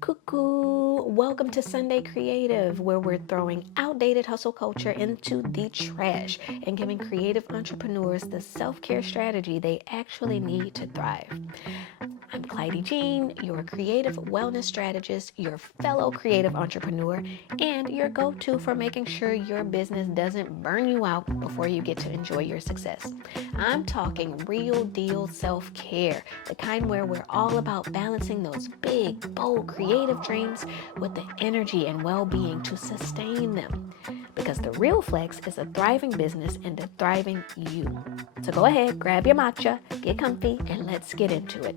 Cuckoo! Welcome to Sunday Creative, where we're throwing outdated hustle culture into the trash and giving creative entrepreneurs the self-care strategy they actually need to thrive. I'm Clyde Jean, your creative wellness strategist, your fellow creative entrepreneur, and your go-to for making sure your business doesn't burn you out before you get to enjoy your success. I'm talking real deal self-care, the kind where we're all about balancing those big, bold, creative dreams with the energy and well-being to sustain them. Because the real flex is a thriving business and a thriving you. So go ahead, grab your matcha, get comfy, and let's get into it.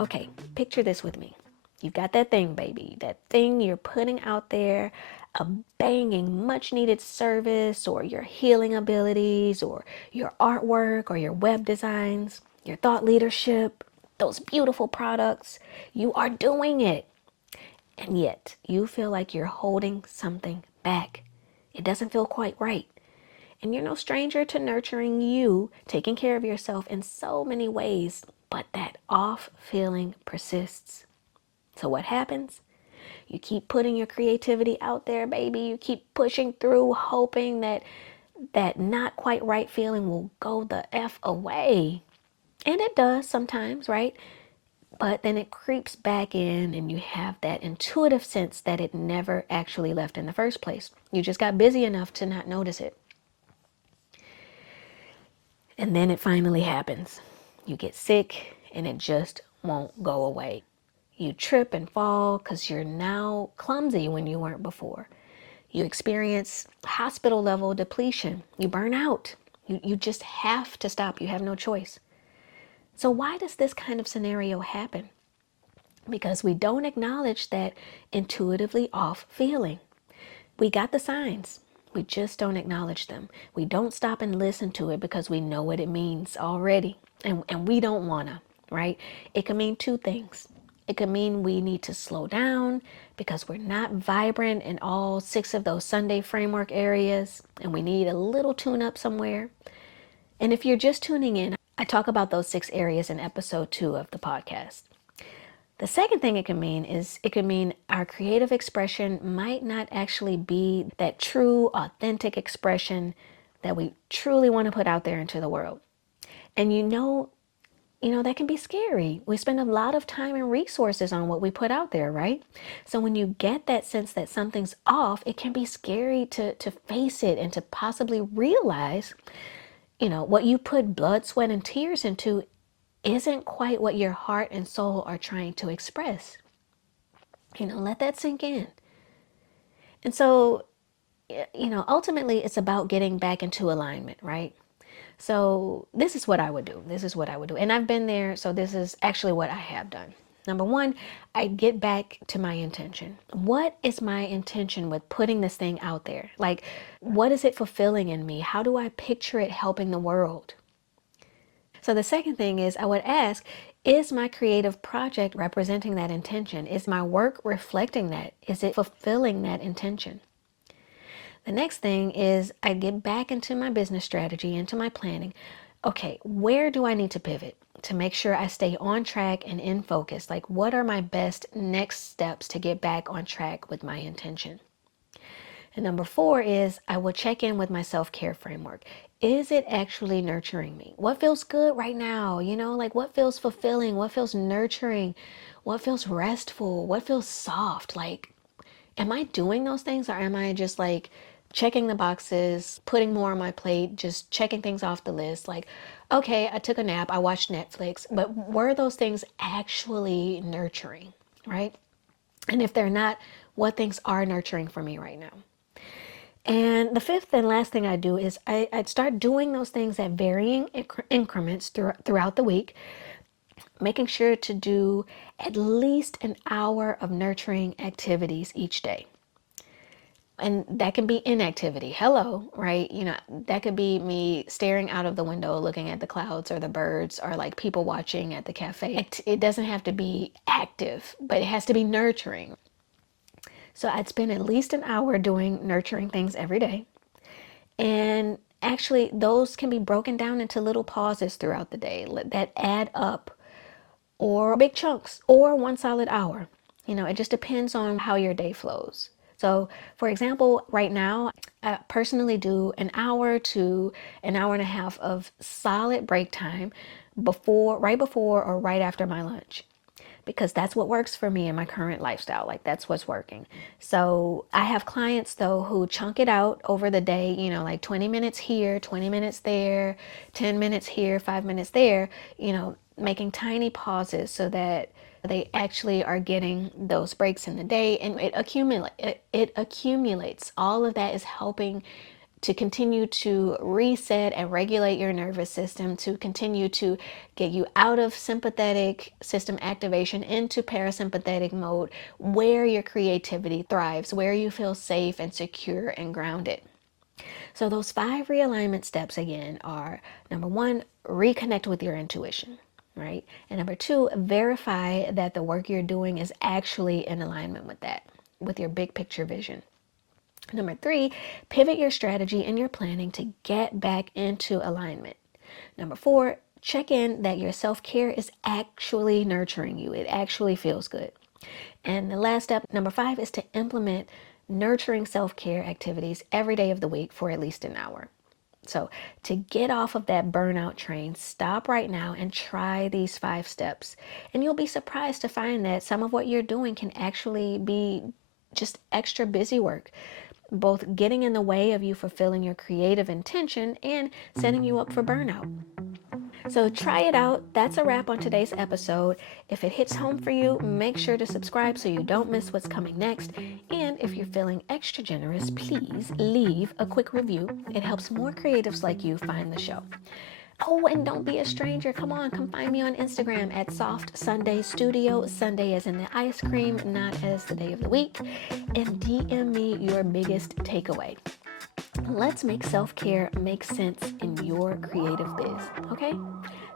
Okay, picture this with me. You've got that thing, baby, that thing you're putting out there, a banging, much needed service, or your healing abilities, or your artwork, or your web designs, your thought leadership, those beautiful products. You are doing it. And yet, you feel like you're holding something back. It doesn't feel quite right. And you're no stranger to nurturing you, taking care of yourself in so many ways, but that off feeling persists. So what happens? You keep putting your creativity out there, baby. You keep pushing through, hoping that that not quite right feeling will go the F away. And it does sometimes, right? But then it creeps back in and you have that intuitive sense that it never actually left in the first place. You just got busy enough to not notice it. And then it finally happens. You get sick and it just won't go away. You trip and fall because you're now clumsy when you weren't before. You experience hospital level depletion. You burn out. You just have to stop. You have no choice. So why does this kind of scenario happen? Because we don't acknowledge that intuitively off feeling. We got the signs. We just don't acknowledge them. We don't stop and listen to it because we know what it means already. And we don't want to, right? It can mean two things. It could mean we need to slow down because we're not vibrant in all 6 of those Sunday framework areas and we need a little tune up somewhere. And if you're just tuning in, I talk about those 6 areas in episode 2 of the podcast. The second thing it can mean is it could mean our creative expression might not actually be that true, authentic expression that we truly want to put out there into the world. And that can be scary. We spend a lot of time and resources on what we put out there, right? So when you get that sense that something's off, it can be scary to face it and to possibly realize, what you put blood, sweat, and tears into isn't quite what your heart and soul are trying to express. Let that sink in. And so, ultimately it's about getting back into alignment, right? So this is what I would do. And I've been there. So this is actually what I have done. Number one, I get back to my intention. What is my intention with putting this thing out there? Like, what is it fulfilling in me? How do I picture it helping the world? So the second thing is I would ask, is my creative project representing that intention? Is my work reflecting that? Is it fulfilling that intention? The next thing is I get back into my business strategy, into my planning. Okay, where do I need to pivot to make sure I stay on track and in focus? Like, what are my best next steps to get back on track with my intention? And number 4 is I will check in with my self-care framework. Is it actually nurturing me? What feels good right now? Like what feels fulfilling? What feels nurturing? What feels restful? What feels soft? Like, am I doing those things or am I just like checking the boxes, putting more on my plate, just checking things off the list? Like, okay, I took a nap, I watched Netflix, but were those things actually nurturing, right? And if they're not, what things are nurturing for me right now? And the fifth and last thing I do is I'd start doing those things at varying increments throughout the week, making sure to do at least an hour of nurturing activities each day. And that can be inactivity. Hello, right? That could be me staring out of the window, looking at the clouds or the birds or like people watching at the cafe. It doesn't have to be active, but it has to be nurturing. So I'd spend at least an hour doing nurturing things every day. And actually, those can be broken down into little pauses throughout the day that add up or big chunks or one solid hour. It just depends on how your day flows. So, for example, right now, I personally do an hour to an hour and a half of solid break time right before or right after my lunch, because that's what works for me in my current lifestyle. Like, that's what's working. So I have clients though who chunk it out over the day, like 20 minutes here, 20 minutes there, 10 minutes here, 5 minutes there, making tiny pauses so that they actually are getting those breaks in the day, and it accumulates. All of that is helping to continue to reset and regulate your nervous system, to continue to get you out of sympathetic system activation into parasympathetic mode, where your creativity thrives, where you feel safe and secure and grounded. So those 5 realignment steps again are: number 1, reconnect with your intuition, right? And number 2, verify that the work you're doing is actually in alignment with that, with your big picture vision. Number 3, pivot your strategy and your planning to get back into alignment. Number 4, check in that your self-care is actually nurturing you. It actually feels good. And the last step, number 5, is to implement nurturing self-care activities every day of the week for at least an hour. So to get off of that burnout train, stop right now and try these 5 steps. And you'll be surprised to find that some of what you're doing can actually be just extra busy work, both getting in the way of you fulfilling your creative intention and setting you up for burnout. So try it out. That's a wrap on today's episode. If it hits home for you, make sure to subscribe so you don't miss what's coming next. And if you're feeling extra generous, please leave a quick review. It helps more creatives like you find the show. Oh, and don't be a stranger. Come on, come find me on Instagram at Soft Sunday Studio. Sunday as in the ice cream, not as the day of the week. And DM me your biggest takeaway. Let's make self-care make sense in your creative biz, okay?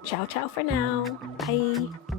Ciao, ciao for now. Bye.